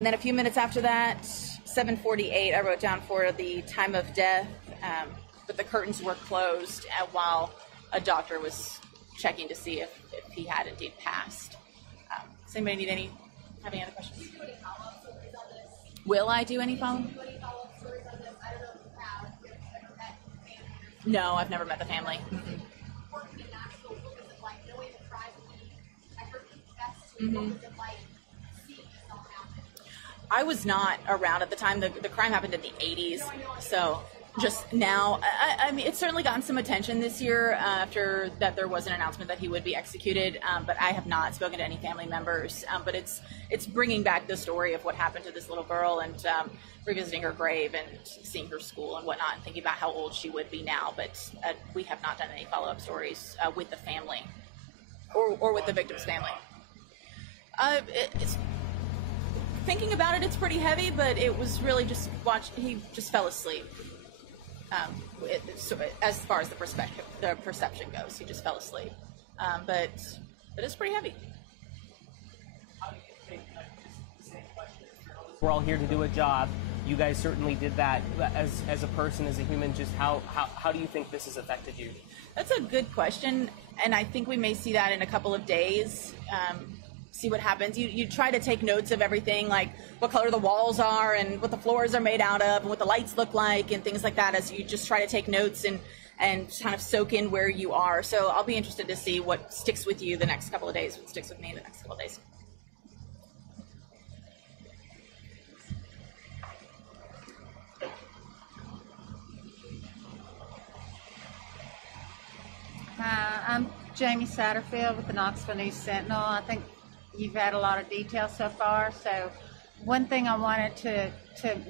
And then a few minutes after that, 7:48, I wrote down for the time of death, but the curtains were closed while a doctor was checking to see if he had indeed passed. Does anybody have any other questions? Do you do any follow-up stories on this? Will I do any follow-up? Do you do any follow-up stories on this? I don't know if you have. Have you ever met the family? No, I've never met the family. Working in Nashville, what was it like knowing the tragedy? I heard you confess to what was it like seeing this all happen? I was not around at the time. The crime happened in the 80s, so just now. I mean, it's certainly gotten some attention this year after that there was an announcement that he would be executed, but I have not spoken to any family members. But it's bringing back the story of what happened to this little girl and revisiting her grave and seeing her school and whatnot and thinking about how old she would be now. But we have not done any follow-up stories with the family or with the victim's family. Thinking about it, it's pretty heavy, but it was really just he just fell asleep. As far as the perception goes, he just fell asleep. But it's pretty heavy. How do you think, just the same question, we're all here to do a job. You guys certainly did that. As a person, as a human, just how do you think this has affected you? That's a good question, and I think we may see that in a couple of days. See what happens. You try to take notes of everything, like what color the walls are and what the floors are made out of and what the lights look like and things like that, as you just try to take notes and kind of soak in where you are. So I'll be interested to see what sticks with you the next couple of days, what sticks with me the next couple of days. Hi, I'm Jamie Satterfield with the Knoxville News Sentinel. I think you've had a lot of detail so far. So one thing I wanted to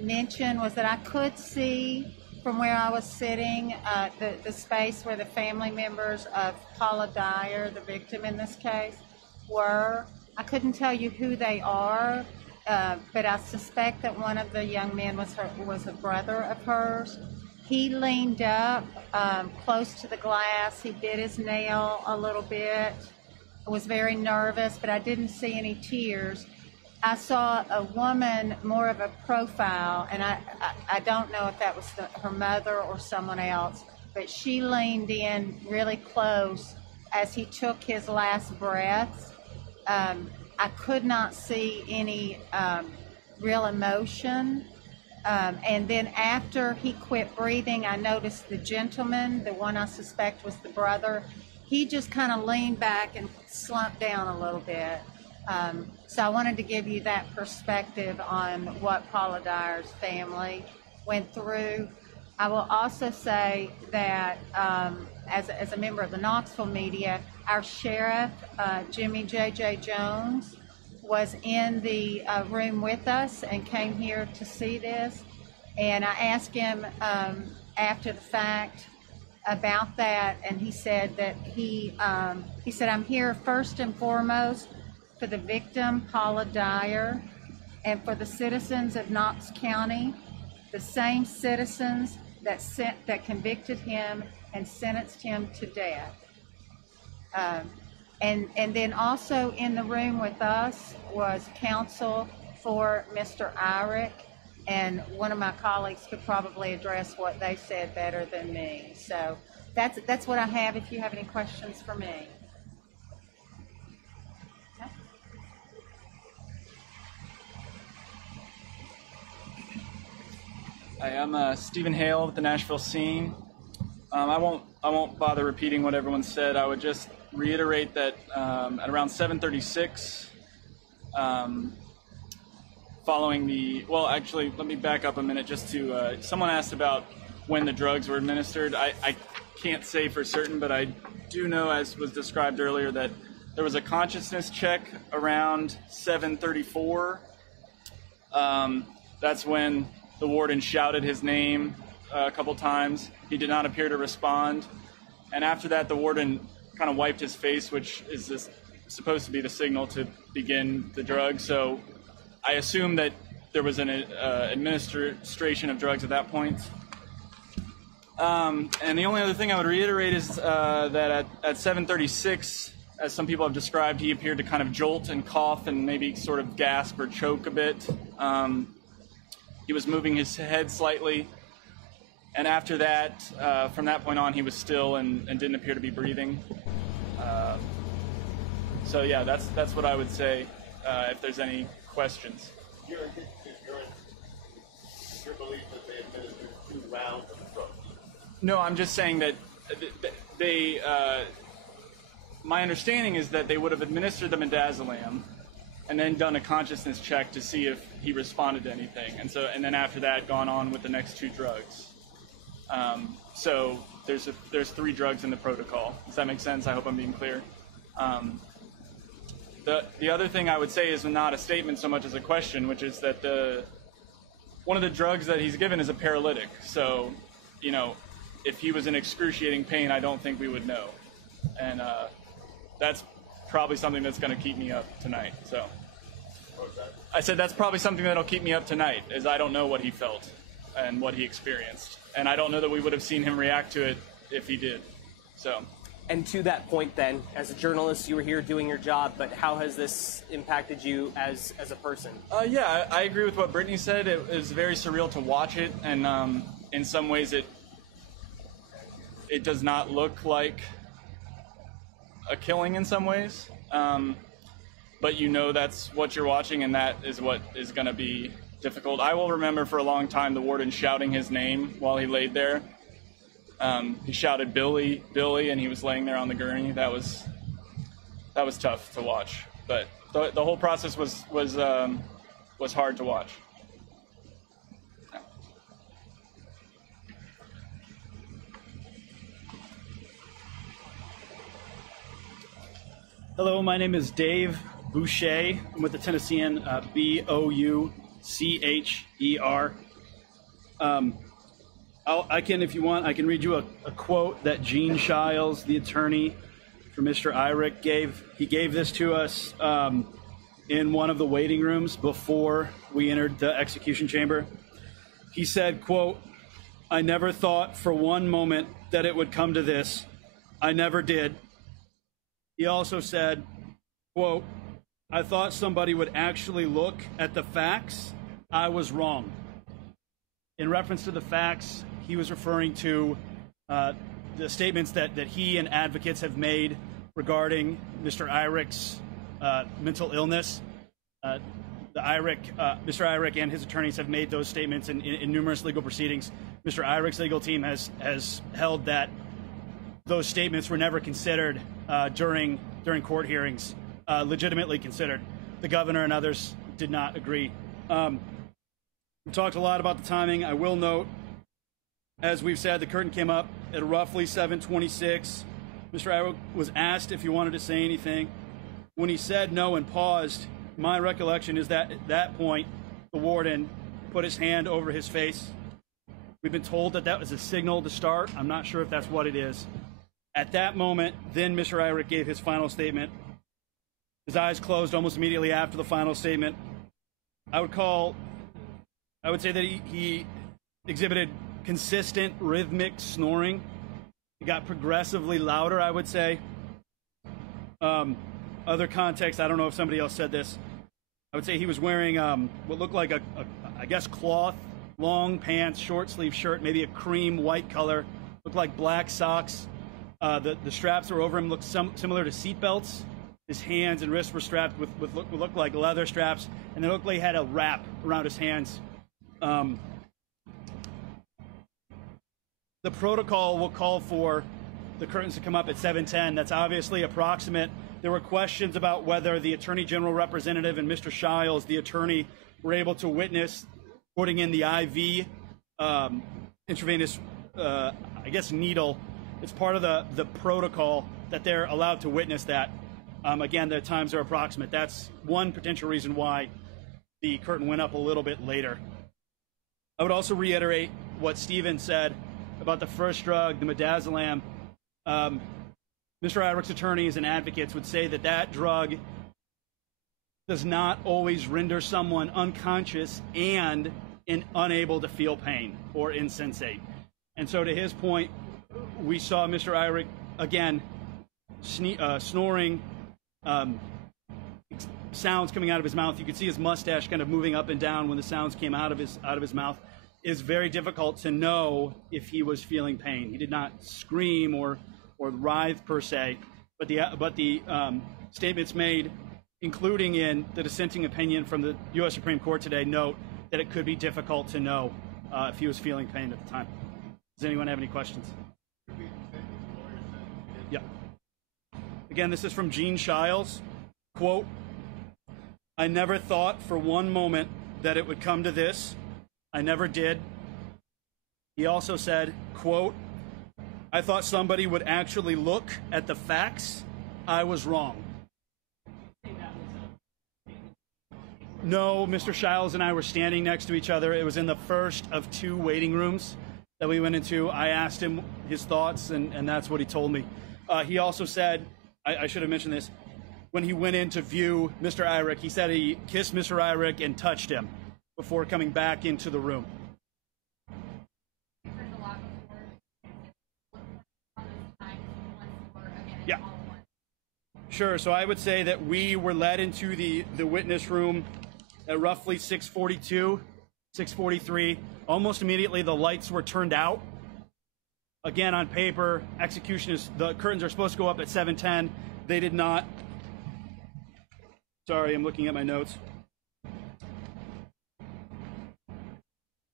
mention was that I could see from where I was sitting the space where the family members of Paula Dyer, the victim in this case, were. I couldn't tell you who they are, but I suspect that one of the young men was a brother of hers. He leaned up close to the glass. He bit his nail a little bit. I was very nervous, but I didn't see any tears. I saw a woman, more of a profile, and I don't know if that was her mother or someone else, but she leaned in really close as he took his last breaths. I could not see any real emotion. And then after he quit breathing, I noticed the gentleman, the one I suspect was the brother, he just kind of leaned back and slumped down a little bit. So I wanted to give you that perspective on what Paula Dyer's family went through. I will also say that as a member of the Knoxville media, our sheriff, Jimmy J.J. Jones, was in the room with us and came here to see this. And I asked him after the fact about that, and he said that he said, I'm here first and foremost for the victim, Paula Dyer, and for the citizens of Knox County, the same citizens that convicted him and sentenced him to death. And then also in the room with us was counsel for Mr. IRICK, and one of my colleagues could probably address what they said better than me. So that's what I have if you have any questions for me. Okay. Hi, I'm Stephen Hale with the Nashville Scene. I won't bother repeating what everyone said. I would just reiterate that at around 7:36, following the, well, actually, let me back up a minute just to, someone asked about when the drugs were administered. I can't say for certain, but I do know, as was described earlier, that there was a consciousness check around 7:34. That's when the warden shouted his name a couple times. He did not appear to respond. And after that, the warden kind of wiped his face, which is supposed to be the signal to begin the drug. So I assume that there was an administration of drugs at that point. And the only other thing I would reiterate is that at 7:36, as some people have described, he appeared to kind of jolt and cough and maybe sort of gasp or choke a bit. He was moving his head slightly, and after that, from that point on, he was still and didn't appear to be breathing. So yeah, that's what I would say if there's any questions. Your belief that they administered 2 rounds of drugs? No, I'm just saying that they. My understanding is that they would have administered the midazolam and then done a consciousness check to see if he responded to anything, and then after that, gone on with the next 2 drugs. So there's 3 drugs in the protocol. Does that make sense? I hope I'm being clear. The other thing I would say is not a statement so much as a question, which is that one of the drugs that he's given is a paralytic. So, if he was in excruciating pain, I don't think we would know. And that's probably something that's going to keep me up tonight. So I said that's probably something that'll keep me up tonight, is I don't know what he felt and what he experienced. And I don't know that we would have seen him react to it if he did. So. And to that point then, as a journalist, you were here doing your job, but how has this impacted you as a person? Yeah, I agree with what Brittany said. It was very surreal to watch it, and in some ways it does not look like a killing in some ways. But that's what you're watching, and that is what is going to be difficult. I will remember for a long time the warden shouting his name while he laid there. He shouted "Billy, Billy," and he was laying there on the gurney. That was tough to watch, but the whole process was hard to watch. Hello, my name is Dave Boucher. I'm with the Tennessean, Boucher. I can, if you want, I can read you a quote that Gene Shiles, the attorney for Mr. Irick, gave. He gave this to us in one of the waiting rooms before we entered the execution chamber. He said, quote, "I never thought for one moment that it would come to this. I never did." He also said, quote, "I thought somebody would actually look at the facts. I was wrong." In reference to the facts, he was referring to the statements that he and advocates have made regarding Mr. Irick's mental illness. Mr. Irick and his attorneys have made those statements in numerous legal proceedings. Mr. Irick's legal team has held that those statements were never considered during court hearings, legitimately considered. The governor and others did not agree. We talked a lot about the timing. I will note, as we've said, the curtain came up at roughly 7:26. Mr. Irick was asked if he wanted to say anything. When he said no and paused, my recollection is that at that point, the warden put his hand over his face. We've been told that that was a signal to start. I'm not sure if that's what it is. At that moment, then Mr. Irick gave his final statement. His eyes closed almost immediately after the final statement. I would say that he exhibited consistent rhythmic snoring. It got progressively louder, I would say. Other context, I don't know if somebody else said this. I would say he was wearing what looked like I guess cloth, long pants, short sleeve shirt, maybe a cream white color. Looked like black socks. The straps that were over him looked similar to seat belts. His hands and wrists were strapped with what looked like leather straps, and they looked like he had a wrap around his hands. The protocol will call for the curtains to come up at 7:10. That's obviously approximate. There were questions about whether the Attorney General representative and Mr. Shiles, the attorney, were able to witness putting in the IV intravenous, needle. It's part of the protocol that they're allowed to witness that. Again, the times are approximate. That's one potential reason why the curtain went up a little bit later. I would also reiterate what Stephen said about the first drug, the midazolam. Mr. Irick's attorneys and advocates would say that that drug does not always render someone unconscious and unable to feel pain or insensate. And so to his point, we saw Mr. Irick, again, snoring, sounds coming out of his mouth. You could see his mustache kind of moving up and down when the sounds came out of his mouth. It's very difficult to know if he was feeling pain. He did not scream or writhe per se, but the statements made, including in the dissenting opinion from the U.S. Supreme Court today, note that it could be difficult to know if he was feeling pain at the time. Does anyone have any questions? Yeah. Again, this is from Gene Shiles. Quote, "I never thought for one moment that it would come to this. I never did." He also said, quote, "I thought somebody would actually look at the facts. I was wrong." No, Mr. Shiles and I were standing next to each other. It was in the first of 2 waiting rooms that we went into. I asked him his thoughts, and that's what he told me. He also said, I should have mentioned this, when he went in to view Mr. Irick, he said he kissed Mr. Irick and touched him before coming back into the room. Yeah. Sure, so I would say that we were led into the witness room at roughly 6:42, 6:43. Almost immediately the lights were turned out. Again, on paper, the curtains are supposed to go up at 7:10. They did not. Sorry, I'm looking at my notes.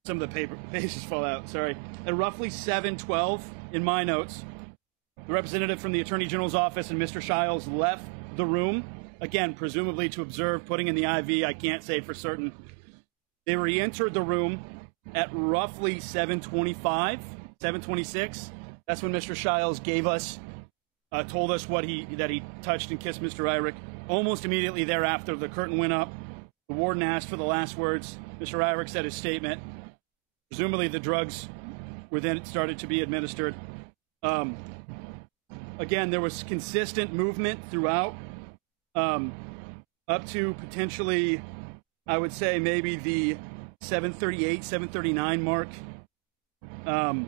Some of the pages fall out, sorry. At roughly 7:12 in my notes, the representative from the Attorney General's office and Mr. Shiles left the room, again, presumably to observe putting in the IV. I can't say for certain. They re-entered the room at roughly 7:25, 7:26. That's when Mr. Shiles told us that he touched and kissed Mr. Irick. Almost immediately thereafter, the curtain went up. The warden asked for the last words. Mr. Irick said his statement. Presumably the drugs were then started to be administered. Again, there was consistent movement throughout, up to potentially, I would say, maybe the 7:38, 7:39 mark. And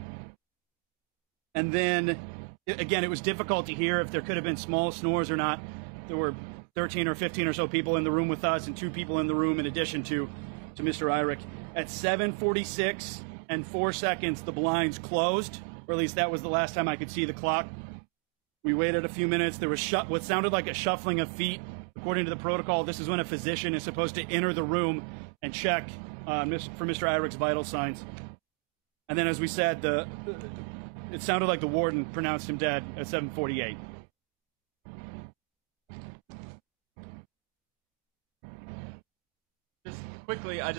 then, again, it was difficult to hear if there could have been small snores or not. There were 13 or 15 or so people in the room with us and 2 people in the room in addition to Mr. Irick. At 7:46 and 4 seconds, the blinds closed, or at least that was the last time I could see the clock. We waited a few minutes. There was what sounded like a shuffling of feet. According to the protocol, this is when a physician is supposed to enter the room and check for Mr. Irick's vital signs. And then, as we said, it sounded like the warden pronounced him dead at 7:48. Just quickly, I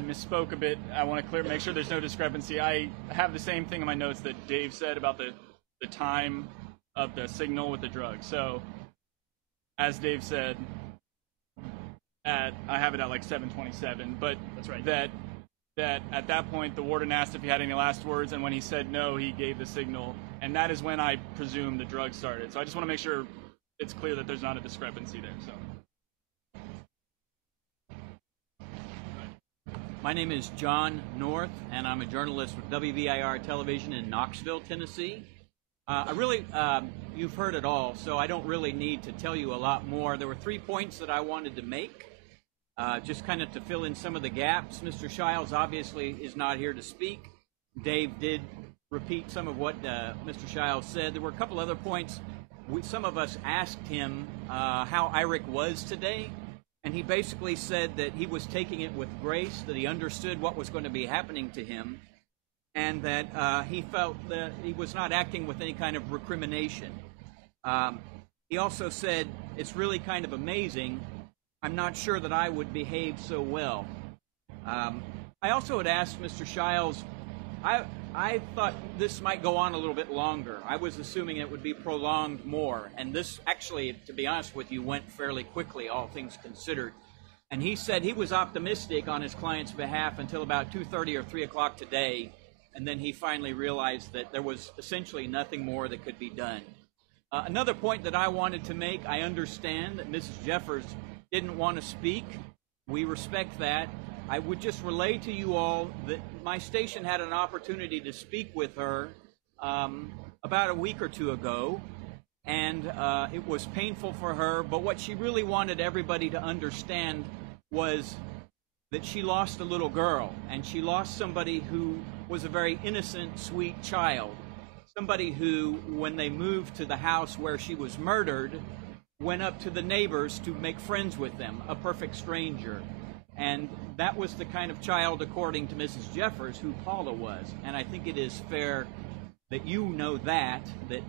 misspoke a bit. I want to make sure there's no discrepancy. I have the same thing in my notes that Dave said about the time of the signal with the drug. So, as Dave said, I have it at like 7:27, but that's right. That at that point the warden asked if he had any last words, and when he said no, he gave the signal, and that is when I presume the drug started. So I just want to make sure it's clear that there's not a discrepancy there. So. My name is John North, and I'm a journalist with WVIR Television in Knoxville, Tennessee. You've heard it all, so I don't really need to tell you a lot more. There were 3 points that I wanted to make, just kind of to fill in some of the gaps. Mr. Shiles obviously is not here to speak. Dave did repeat some of what Mr. Shiles said. There were a couple other points. Some of us asked him how Irick was today, and he basically said that he was taking it with grace, that he understood what was going to be happening to him, and that he felt that he was not acting with any kind of recrimination. He also said, it's really kind of amazing. I'm not sure that I would behave so well. I also had asked Mr. Shiles, I thought this might go on a little bit longer. I was assuming it would be prolonged more. And this actually, to be honest with you, went fairly quickly, all things considered. And he said he was optimistic on his client's behalf until about 2:30 or 3 o'clock today. And then he finally realized that there was essentially nothing more that could be done. Another point that I wanted to make, I understand that Mrs. Jeffers didn't want to speak. We respect that. I would just relay to you all that my station had an opportunity to speak with her about a week or two ago. and it was painful for her, but what she really wanted everybody to understand was that she lost a little girl, and she lost somebody who was a very innocent, sweet child. Somebody who, when they moved to the house where she was murdered, went up to the neighbors to make friends with them, a perfect stranger. And that was the kind of child, according to Mrs. Jeffers, who Paula was. And I think it is fair that you know that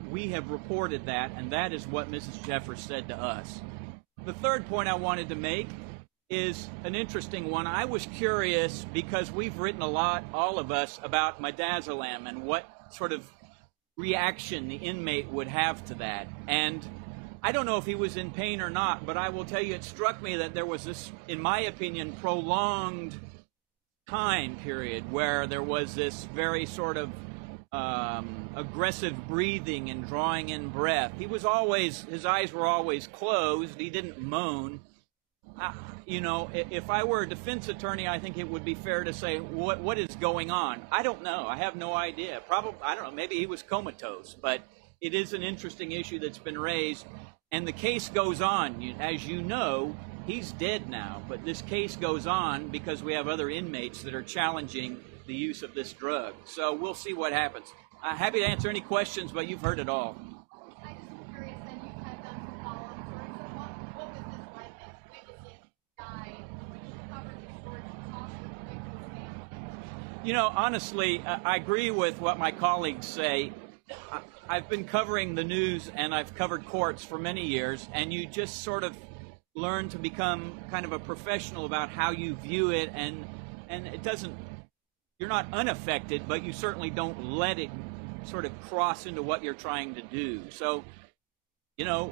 we have reported that, and that is what Mrs. Jeffers said to us. The third point I wanted to make is an interesting one. I was curious because we've written a lot, all of us, about midazolam and what sort of reaction the inmate would have to that. And I don't know if he was in pain or not, but I will tell you it struck me that there was this, in my opinion, prolonged time period where there was this very sort of aggressive breathing and drawing in breath. He was always, his eyes were always closed. He didn't moan. You know, if I were a defense attorney, I think it would be fair to say, what is going on? I don't know. I have no idea. Probably, I don't know, maybe he was comatose, but it is an interesting issue that's been raised, and the case goes on. As you know, he's dead now, but this case goes on because we have other inmates that are challenging the use of this drug. So we'll see what happens. Happy to answer any questions, but you've heard it all. I just am curious, and you have done some follow-up stories. So what was this like as witnessing guy when you covered the story to talk with the victim's family? You know, honestly, I agree with what my colleagues say. I've been covering the news and I've covered courts for many years, and you just sort of learn to become kind of a professional about how you view it, and it doesn't, you're not unaffected, but you certainly don't let it sort of cross into what you're trying to do. So, you know,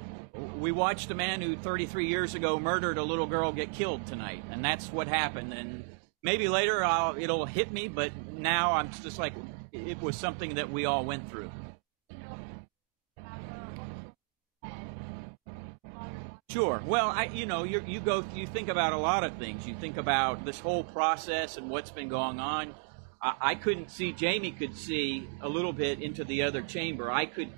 we watched a man who 33 years ago murdered a little girl get killed tonight, and that's what happened. And maybe later it'll hit me, but now I'm just like, it was something that we all went through. Sure. Well, you think about a lot of things. You think about this whole process and what's been going on. I couldn't see, Jamie could see a little bit into the other chamber. I could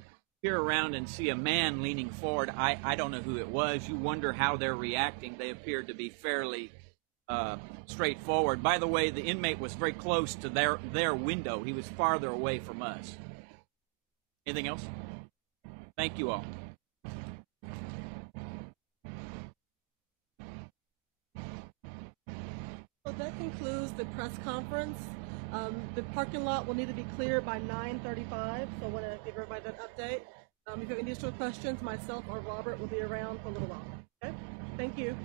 peer around and see a man leaning forward. I don't know who it was. You wonder how they're reacting. They appeared to be fairly straightforward. By the way, the inmate was very close to their window. He was farther away from us. Anything else? Thank you all. So that concludes the press conference. The parking lot will need to be cleared by 9:35, so I want to give everybody that update. If you have any additional questions, myself or Robert will be around for a little while. Okay? Thank you.